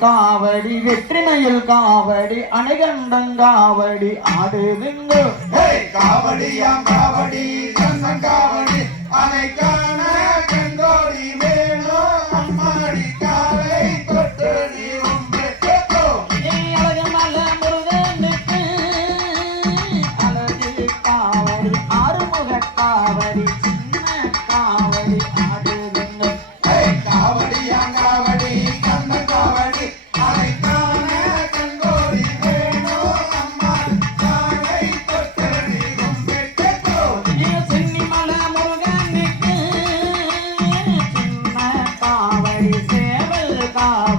காவடி வெற்றிமையில் காவடி அணைகண்டங்காவடி ஆடுதுங்க காவடியாம் காவடி கண்ணங்காவடி அணைக்கான கண்டோடி வேணும் அம்மாடி காலை தொட்டடி அழகு மல முருகனுக்கு அழகு காவடி ஆறுமுக காவடி சின்ன காவடி ஆடுதுங்க காவடியாம் காவடி கண்ணங்காவடி அணைக்கான கண்டோடி வேணும் அம்மாடி காலை தொட்டடி சென்னிமல முருகனுக்கு சின்ன காவடி சேவல் காவடி